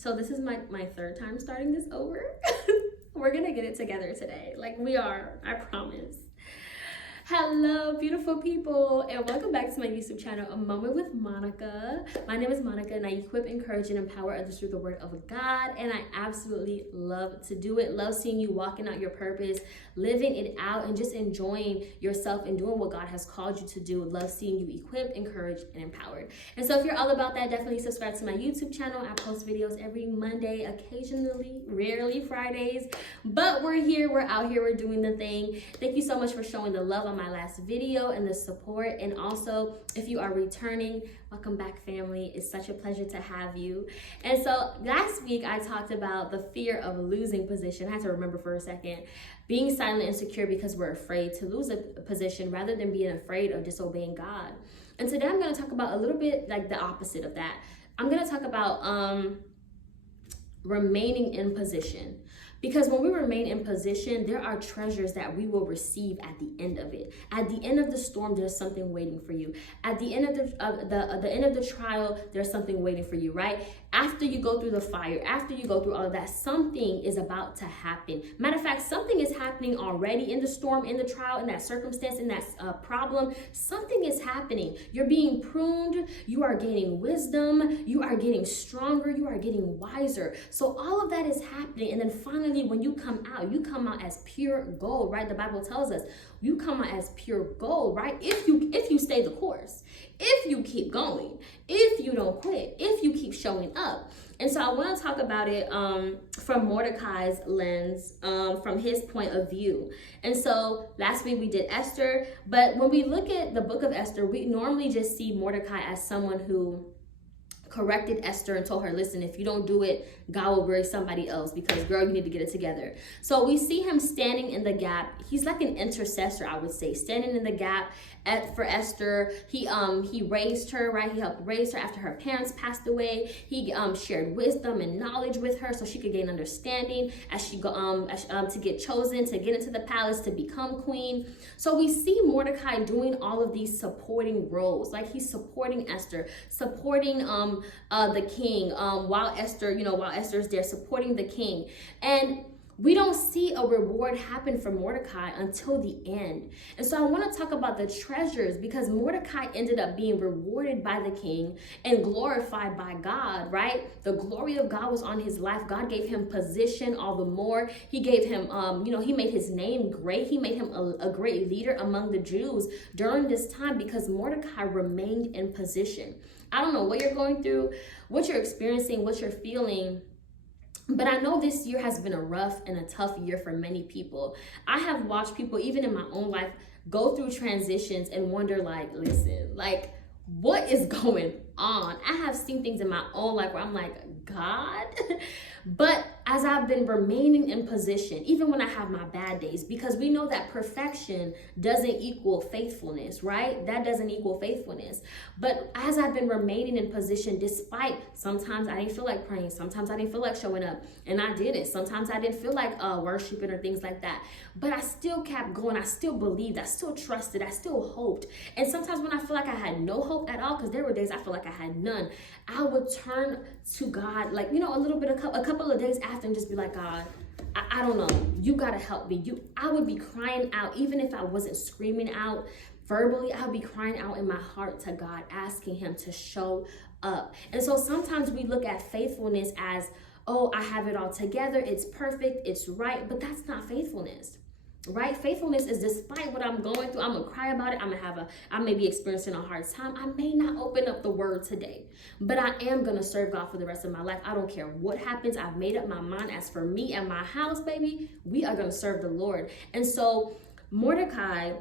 So this is my third time starting this over. We're gonna get it together today. Like we are, I promise. Hello, beautiful people, and welcome back to my YouTube channel, A Moment with Monica. My name is Monica, and I equip, encourage, and empower others through the Word of God, and I absolutely love to do it. Love seeing you walking out your purpose, living it out, and just enjoying yourself and doing what God has called you to do. Love seeing you equipped, encouraged, and empowered. And so if you're all about that, definitely subscribe to my YouTube channel. I post videos every Monday, occasionally, rarely Fridays, but we're here, we're out here, we're doing the thing. Thank you so much for showing the love on my last video and the support. And also, if you are returning, welcome back, family. It's such a pleasure to have you. And so last week I talked about the fear of losing position. I had to remember for a second. Being silent and secure because we're afraid to lose a position rather than being afraid of disobeying God. And today I'm going to talk about a little bit like the opposite of that. I'm going to talk about remaining in position. Because when we remain in position, there are treasures that we will receive at the end of it. At the end of the storm, there's something waiting for you. At the end of the end of the trial, there's something waiting for you, right? After you go through the fire, after you go through all of that, something is about to happen. Matter of fact, something is happening already in the storm, in the trial, in that circumstance, in that problem. Something is happening. You're being pruned. You are gaining wisdom. You are getting stronger. You are getting wiser. So all of that is happening. And then finally, when you come out as pure gold, right? The Bible tells us you come out as pure gold, right? If you stay the course, if you keep going, if you don't quit, if you keep showing up. And so I want to talk about it from Mordecai's lens, from his point of view. And so last week we did Esther, but when we look at the book of Esther, we normally just see Mordecai as someone who corrected Esther and told her, listen, if you don't do it, God will bring somebody else because, girl, you need to get it together. So we see him standing in the gap. He's like an intercessor, I would say, standing in the gap for Esther. He raised her, right? He helped raise her after her parents passed away. He shared wisdom and knowledge with her so she could gain understanding as she go to get chosen, to get into the palace, to become queen. So we see Mordecai doing all of these supporting roles, like he's supporting Esther, supporting the king, while Esther's there supporting the king. And we don't see a reward happen for Mordecai until the end. And so I want to talk about the treasures because Mordecai ended up being rewarded by the king and glorified by God, right? The glory of God was on his life. God gave him position all the more. He gave him, he made his name great. He made him a great leader among the Jews during this time because Mordecai remained in position. I don't know what you're going through, what you're experiencing, what you're feeling, but I know this year has been a rough and a tough year for many people. I have watched people, even in my own life, go through transitions and wonder, like, listen, like, what is going on? I have seen things in my own life where I'm like, God? But as I've been remaining in position, even when I have my bad days, because we know that perfection doesn't equal faithfulness, right? That doesn't equal faithfulness. But as I've been remaining in position, despite sometimes I didn't feel like praying, sometimes I didn't feel like showing up, and I didn't. Sometimes I didn't feel like worshiping or things like that. But I still kept going. I still believed. I still trusted. I still hoped. And sometimes when I feel like I had no hope at all, because there were days I feel like I had none, I would turn to God, like, a little bit, a couple of days after, and just be like, God, I don't know, you gotta help me. I would be crying out, even if I wasn't screaming out verbally, I would be crying out in my heart to God, asking him to show up. And so sometimes we look at faithfulness as, oh, I have it all together, it's perfect, it's right, but that's not faithfulness. Right? Faithfulness is despite what I'm going through, I'm gonna cry about it. I may be experiencing a hard time. I may not open up the word today, but I am gonna serve God for the rest of my life. I don't care what happens. I've made up my mind. As for me and my house, baby, we are gonna serve the Lord. And so Mordecai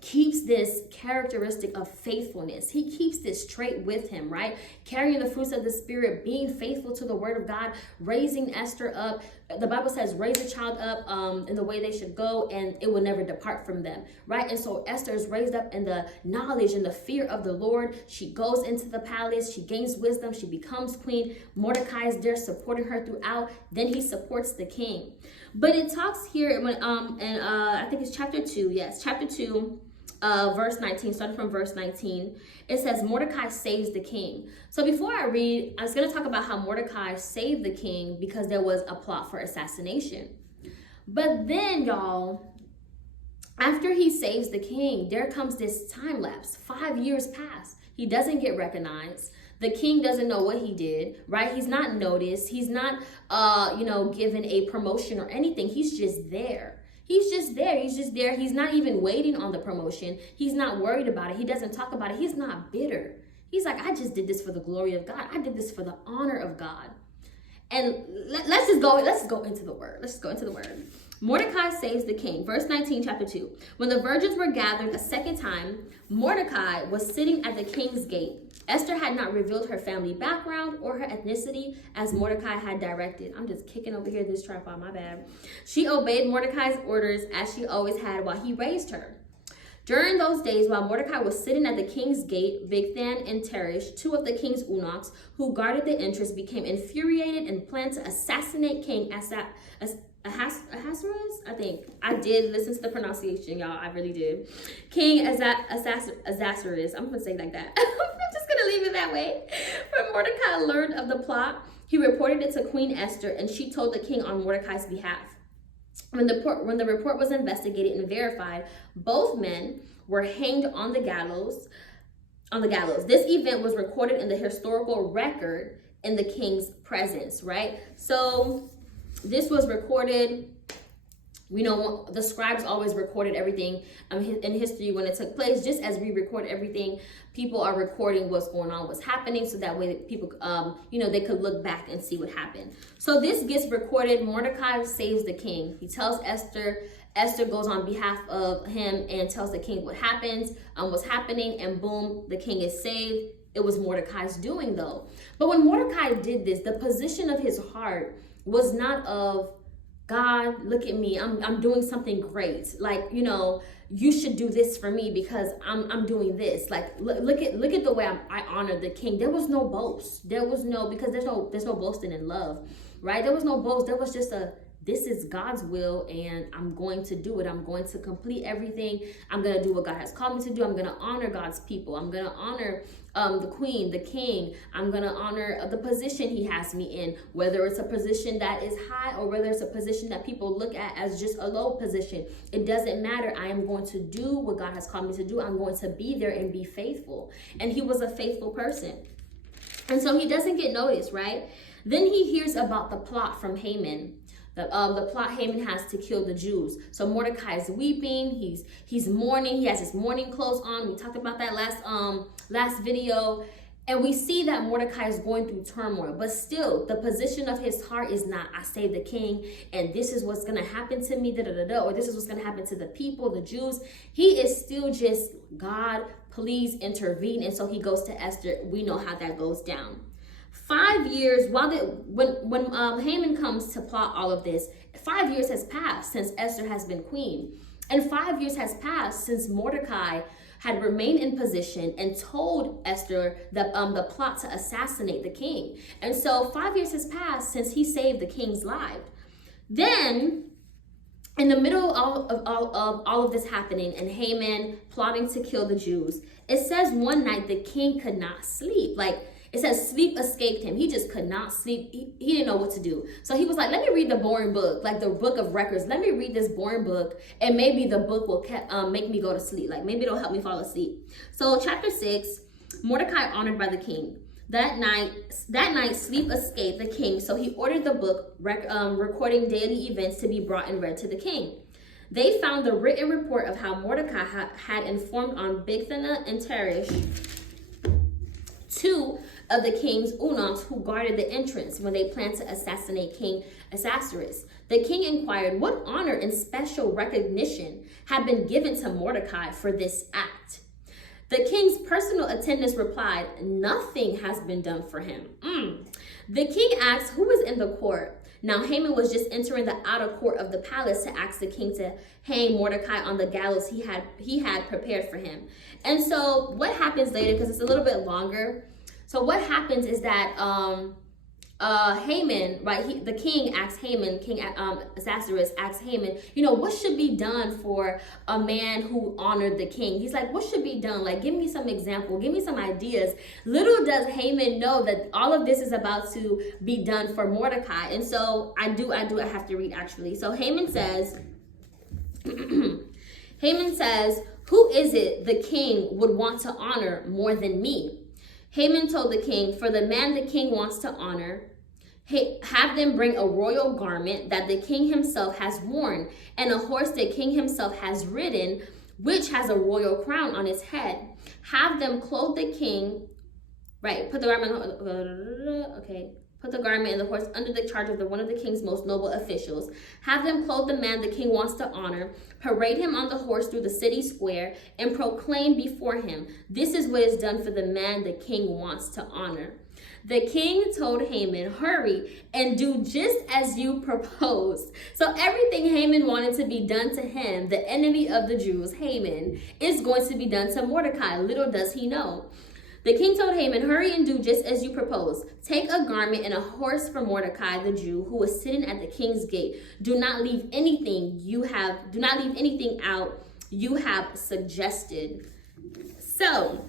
keeps this characteristic of faithfulness. He keeps this trait with him, right? Carrying the fruits of the Spirit, being faithful to the word of God, raising Esther up. The Bible says, raise a child up in the way they should go, and it will never depart from them, right? And so Esther is raised up in the knowledge and the fear of the Lord. She goes into the palace. She gains wisdom. She becomes queen. Mordecai is there supporting her throughout. Then he supports the king. But it talks here, I think it's chapter 2. Yes, chapter 2. verse 19, starting from verse 19, it says Mordecai saves the king. So before I read, I was going to talk about how Mordecai saved the king because there was a plot for assassination. But then, y'all, after he saves the king, there comes this time lapse. 5 years pass. He doesn't get recognized. The king doesn't know what he did, right? He's not noticed. He's not, given a promotion or anything. He's just there. He's just there. He's just there. He's not even waiting on the promotion. He's not worried about it. He doesn't talk about it. He's not bitter. He's like, I just did this for the glory of God. I did this for the honor of God. And let's go into the word. Let's go into the word. Mordecai saves the king. Verse 19, chapter 2. When the virgins were gathered a second time, Mordecai was sitting at the king's gate. Esther had not revealed her family background or her ethnicity as Mordecai had directed. I'm just kicking over here this tripod, my bad. She obeyed Mordecai's orders as she always had while he raised her. During those days, while Mordecai was sitting at the king's gate, Bigthan and Teresh, two of the king's eunuchs who guarded the entrance, became infuriated and planned to assassinate King Ahasuerus. I think I did listen to the pronunciation, y'all. I really did. King Ahasuerus. I'm gonna say it like that. I'm just gonna leave it that way. When Mordecai learned of the plot, he reported it to Queen Esther, and she told the king on Mordecai's behalf. When the report was investigated and verified, both men were hanged on the gallows. This event was recorded in the historical record in the king's presence, right? So this was recorded. We know the scribes always recorded everything in history when it took place. Just as we record everything, people are recording what's going on, what's happening, so that way people, they could look back and see what happened. So this gets recorded. Mordecai saves the king. He tells Esther. Esther goes on behalf of him and tells the king what happens, what's happening, and boom, the king is saved. It was Mordecai's doing, though. But when Mordecai did this, the position of his heart was not of, God, look at me. I'm doing something great. Like, you should do this for me because I'm doing this. Like, look at the way I honor the king. There was no boast. Because there's no boasting in love, right? There was no boast. There was just this is God's will, and I'm going to do it. I'm going to complete everything. I'm going to do what God has called me to do. I'm going to honor God's people. I'm going to honor the queen, the king. I'm going to honor the position he has me in, whether it's a position that is high or whether it's a position that people look at as just a low position. It doesn't matter. I am going to do what God has called me to do. I'm going to be there and be faithful. And he was a faithful person. And so he doesn't get noticed, right? Then he hears about the plot from Haman. The plot Haman has to kill the Jews. So Mordecai is weeping. He's mourning. He has his mourning clothes on. We talked about that last video. And we see that Mordecai is going through turmoil. But still, the position of his heart is not, I saved the king, and this is what's going to happen to me, or this is what's going to happen to the people, the Jews. He is still just, God, please intervene. And so he goes to Esther. We know how that goes down. 5 years, when Haman comes to plot all of this, 5 years has passed since Esther has been queen. And 5 years has passed since Mordecai had remained in position and told Esther the plot to assassinate the king. And so 5 years has passed since he saved the king's life. Then, in the middle of all of this happening and Haman plotting to kill the Jews, it says one night the king could not sleep. It says sleep escaped him. He just could not sleep. He didn't know what to do. So he was like, let me read the boring book, like the book of records. Let me read this boring book, and maybe the book will make me go to sleep. Like, maybe it'll help me fall asleep. So chapter 6, Mordecai honored by the king. That night, sleep escaped the king, so he ordered the book recording daily events to be brought and read to the king. They found the written report of how Mordecai had informed on Bigthana and Teresh, two of the king's eunuchs who guarded the entrance when they planned to assassinate King Ahasuerus. The king inquired what honor and special recognition had been given to Mordecai for this act. The king's personal attendants replied, nothing has been done for him. The king asked who was in the court. Now Haman was just entering the outer court of the palace to ask the king to hang Mordecai on the gallows he had prepared for him. And so what happens later, because it's a little bit longer, so what happens is that Haman, right? The king asks Haman, King Ahasuerus asks Haman, what should be done for a man who honored the king? He's like, what should be done? Like, give me some example, give me some ideas. Little does Haman know that all of this is about to be done for Mordecai. And so I have to read actually. So Haman says, Haman says, who is it the king would want to honor more than me? Haman told the king, for the man the king wants to honor, have them bring a royal garment that the king himself has worn, and a horse the king himself has ridden, which has a royal crown on its head. Have them clothe the king, right, put the garment and the horse under the charge of one of the king's most noble officials. Have them clothe the man the king wants to honor, parade him on the horse through the city square, and proclaim before him, this is what is done for the man the king wants to honor. The king told Haman, hurry and do just as you proposed. So everything Haman wanted to be done to him, the enemy of the Jews, Haman, is going to be done to Mordecai. Little does he know. The king told Haman, hurry and do just as you propose. Take a garment and a horse for Mordecai the Jew, who is sitting at the king's gate. Do not leave anything out you have suggested. So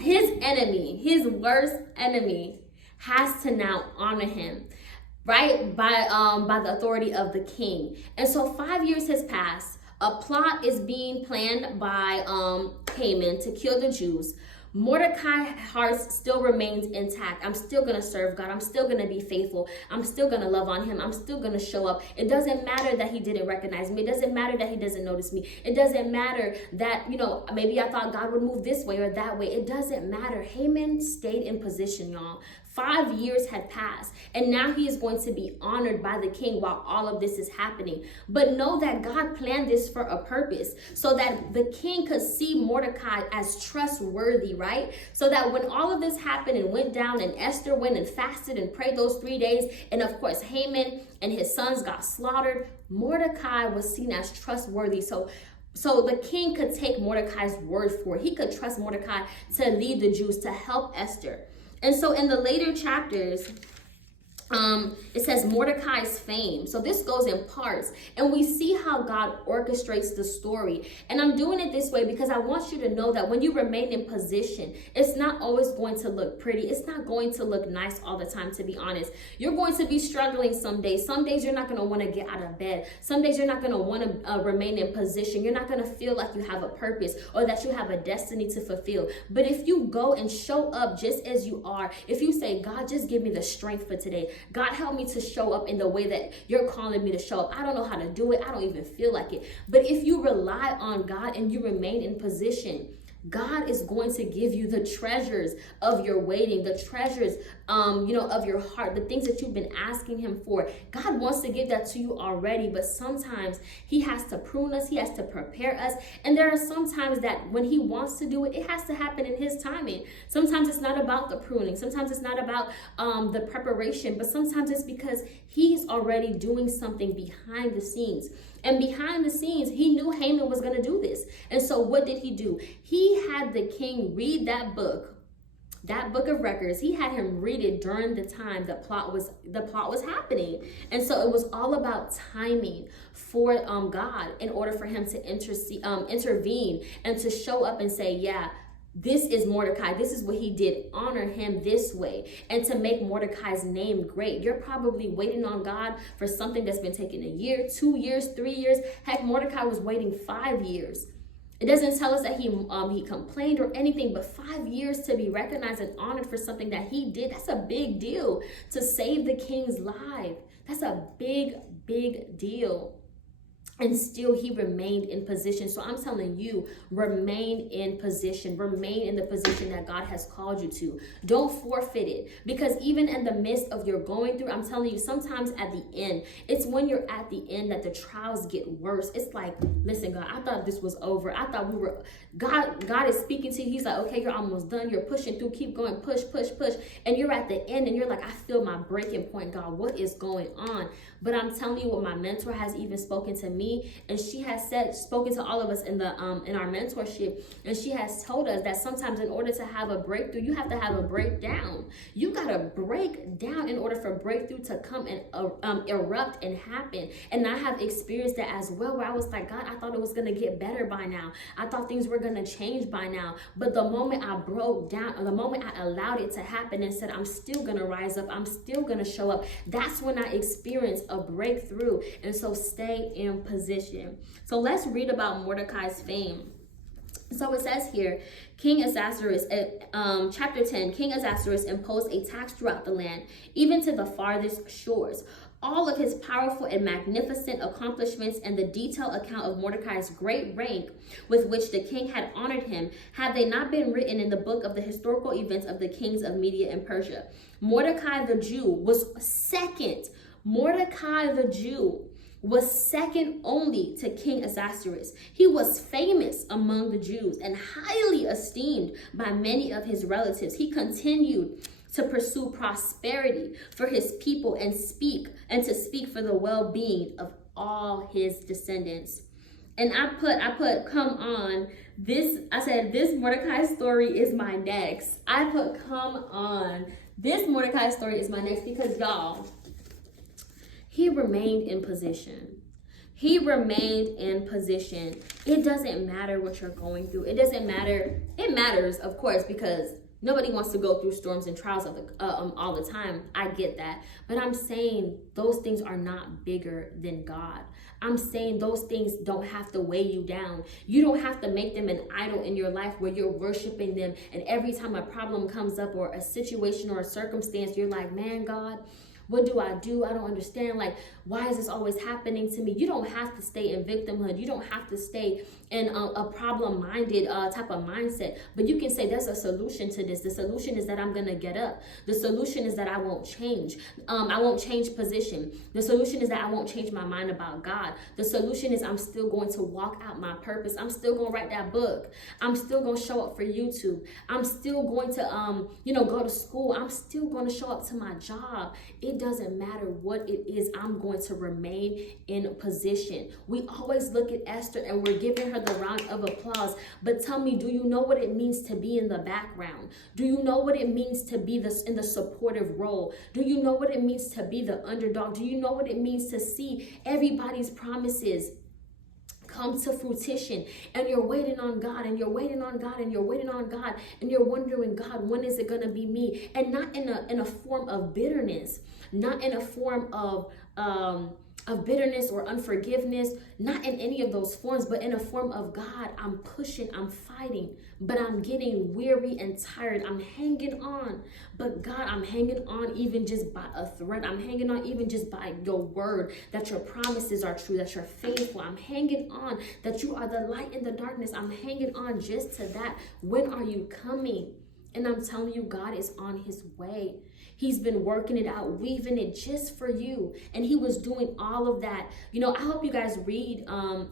his enemy, his worst enemy, has to now honor him, right? By the authority of the king. And so 5 years has passed. A plot is being planned by Haman to kill the Jews. Mordecai's heart still remains intact. I'm still going to serve God. I'm still going to be faithful. I'm still going to love on him. I'm still going to show up. It doesn't matter that he didn't recognize me. It doesn't matter that he doesn't notice me. It doesn't matter that, maybe I thought God would move this way or that way. It doesn't matter. Haman stayed in position, y'all. 5 years had passed, and now he is going to be honored by the king while all of this is happening. But know that God planned this for a purpose, so that the king could see Mordecai as trustworthy, right? So that when all of this happened and went down, and Esther went and fasted and prayed those 3 days, and of course Haman and his sons got slaughtered, Mordecai was seen as trustworthy. So the king could take Mordecai's word for it. He could trust Mordecai to lead the Jews, to help Esther. And so in the later chapters, it says Mordecai's fame. So this goes in parts, and we see how God orchestrates the story. And I'm doing it this way because I want you to know that when you remain in position, it's not always going to look pretty. It's not going to look nice all the time, to be honest. You're going to be struggling some days. Some days you're not going to want to get out of bed. Some days you're not going to want to remain in position. You're not going to feel like you have a purpose or that you have a destiny to fulfill. But if you go and show up just as you are, if you say, God, just give me the strength for today. God, help me to show up in the way that you're calling me to show up. I don't know how to do it. I don't even feel like it. But if you rely on God and you remain in position, God is going to give you the treasures of your waiting, the treasures, of your heart, the things that you've been asking him for. God wants to give that to you already, but sometimes he has to prune us. He has to prepare us. And there are some times that when he wants to do it, it has to happen in his timing. Sometimes it's not about the pruning. Sometimes it's not about the preparation, but sometimes it's because he's already doing something behind the scenes. And behind the scenes, he knew Haman was going to do this. And so what did he do? He had the king read that book of records. He had him read it during the time the plot was happening. And so it was all about timing for God in order for him to intervene and to show up and say, yeah, this is Mordecai. This is what he did. Honor him this way. And to make Mordecai's name great. You're probably waiting on God for something that's been taking 1 year, 2 years, 3 years. Heck, Mordecai was waiting 5 years. It doesn't tell us that he complained or anything, but 5 years to be recognized and honored for something that he did, that's a big deal. To save the king's life, that's a big, big deal. And still he remained in position. So I'm telling you, remain in position. Remain in the position that God has called you to. Don't forfeit it. Because even in the midst of your going through, I'm telling you, sometimes at the end, it's when you're at the end that the trials get worse. It's like, listen, God, I thought this was over. I thought God is speaking to you. He's like, okay, you're almost done. You're pushing through. Keep going. Push, push, push. And you're at the end and you're like, I feel my breaking point. God, what is going on? But I'm telling you what my mentor has even spoken to me. me, and she has spoken to all of us in our mentorship, and she has told us that sometimes in order to have a breakthrough, you have to have a breakdown. You gotta break down in order for breakthrough to come and erupt and happen. And I have experienced that as well, where I was like, God, I thought it was gonna get better by now. I thought things were gonna change by now. But the moment I broke down, or the moment I allowed it to happen and said, I'm still gonna rise up, I'm still gonna show up, that's when I experienced a breakthrough. And so stay in position. So let's read about Mordecai's fame. So it says here, King Ahasuerus, chapter 10, King Ahasuerus imposed a tax throughout the land, even to the farthest shores. All of his powerful and magnificent accomplishments and the detailed account of Mordecai's great rank with which the king had honored him, had they not been written in the book of the historical events of the kings of Media and Persia. Mordecai the Jew was second. Mordecai the Jew was second only to King Ahasuerus. He was famous among the Jews and highly esteemed by many of his relatives. He continued to pursue prosperity for his people and to speak for the well-being of all his descendants. And I put, come on. I said, this Mordecai story is my next. I put, come on. This Mordecai story is my next because, y'all, he remained in position. He remained in position. It doesn't matter what you're going through. It doesn't matter. It matters, of course, because nobody wants to go through storms and trials all the time. I get that. But I'm saying those things are not bigger than God. I'm saying those things don't have to weigh you down. You don't have to make them an idol in your life where you're worshiping them. And every time a problem comes up or a situation or a circumstance, you're like, man, God, what do? I don't understand. Like, why is this always happening to me? You don't have to stay in victimhood. You don't have to stay in a problem-minded type of mindset. But you can say there's a solution to this. The solution is that I'm going to get up. The solution is that I won't change. I won't change position. The solution is that I won't change my mind about God. The solution is I'm still going to walk out my purpose. I'm still going to write that book. I'm still going to show up for YouTube. I'm still going to, go to school. I'm still going to show up to my job. It doesn't matter what it is. I'm going to remain in position. We always look at Esther and we're giving her the round of applause. But tell me, do you know what it means to be in the background? Do you know what it means to be in the supportive role? Do you know what it means to be the underdog? Do you know what it means to see everybody's promises come to fruition, and you're waiting on God, and you're waiting on God, and you're waiting on God, and you're wondering, God, when is it going to be me? And not in a form of bitterness, not in a form of bitterness or unforgiveness, not in any of those forms, but in a form of, God, I'm pushing, I'm fighting, but I'm getting weary and tired. I'm hanging on, but God, I'm hanging on even just by a thread. I'm hanging on even just by your word, that your promises are true, that you're faithful. I'm hanging on, that you are the light in the darkness. I'm hanging on just to that. When are you coming? And I'm telling you, God is on his way. He's been working it out, weaving it just for you. And he was doing all of that. I hope you guys read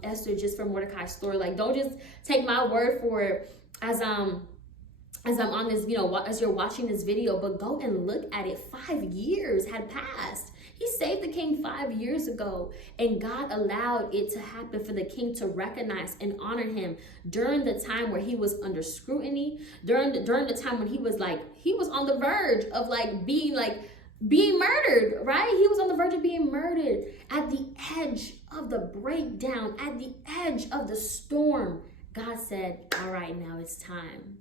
Esther just from Mordecai's story. Like, don't just take my word for it as I'm on this, as you're watching this video, but go and look at it. 5 years had passed. He saved the king 5 years ago, and God allowed it to happen for the king to recognize and honor him during the time where he was under scrutiny, during the time when he was on the verge of being murdered, right? He was on the verge of being murdered, at the edge of the breakdown, at the edge of the storm. God said, all right, now it's time.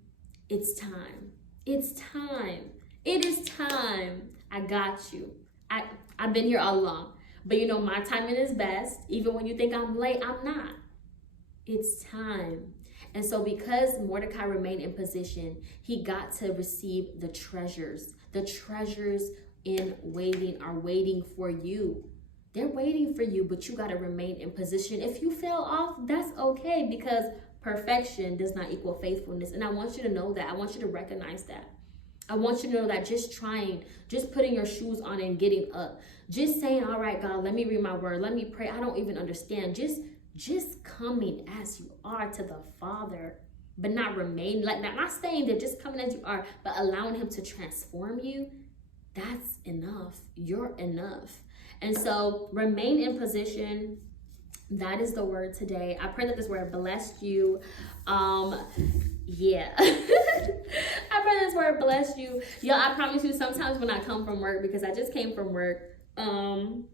It's time. It's time. It is time. I got you. I've been here all along. But my timing is best. Even when you think I'm late, I'm not. It's time. And so because Mordecai remained in position, he got to receive the treasures. The treasures in waiting are waiting for you. They're waiting for you, but you got to remain in position. If you fell off, that's okay, because perfection does not equal faithfulness. And I want you to know that. I want you to recognize that. I want you to know that just putting your shoes on and getting up, just saying, all right, God, let me read my word. Let me pray. I don't even understand. Just coming as you are to the Father, but not remain, not staying there, just coming as you are, but allowing him to transform you. That's enough. You're enough. And so remain in position. That is the word today. I pray that this word blessed you. Yeah. I pray this word blessed you. Y'all, I promise you, sometimes when I come from work, because I just came from work, and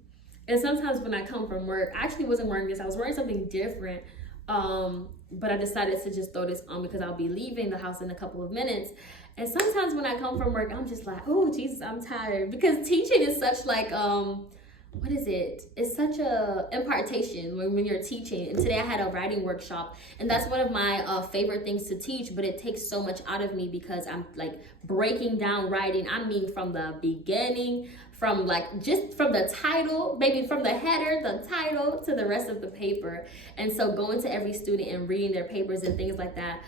sometimes when I come from work, I actually wasn't wearing this. I was wearing something different. But I decided to just throw this on because I'll be leaving the house in a couple of minutes. And sometimes when I come from work, I'm just like, oh, Jesus, I'm tired. Because teaching is such like, what is it? It's such a impartation when you're teaching. And today I had a writing workshop, and that's one of my favorite things to teach, but it takes so much out of me because I'm like breaking down writing. I mean, from the beginning, from like just from the title, maybe from the header, the title, to the rest of the paper. And so going to every student and reading their papers and things like that,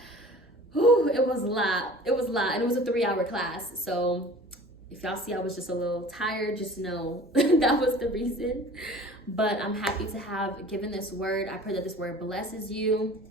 whew, it was a lot. It was a lot. And it was a 3-hour class. So if y'all see I was just a little tired, just know that was the reason. But I'm happy to have given this word. I pray that this word blesses you.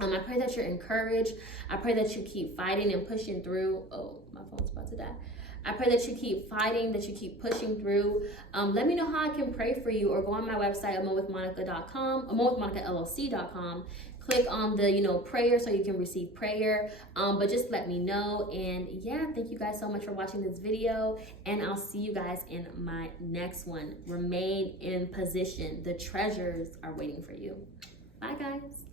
I pray that you're encouraged. I pray that you keep fighting and pushing through. Oh, my phone's about to die. I pray that you keep fighting, that you keep pushing through. Let me know how I can pray for you, or go on my website, amowithmonica.com, amowithmonicallc.com. Click on the, prayer so you can receive prayer. But just let me know. And yeah, thank you guys so much for watching this video. And I'll see you guys in my next one. Remain in position. The treasures are waiting for you. Bye, guys.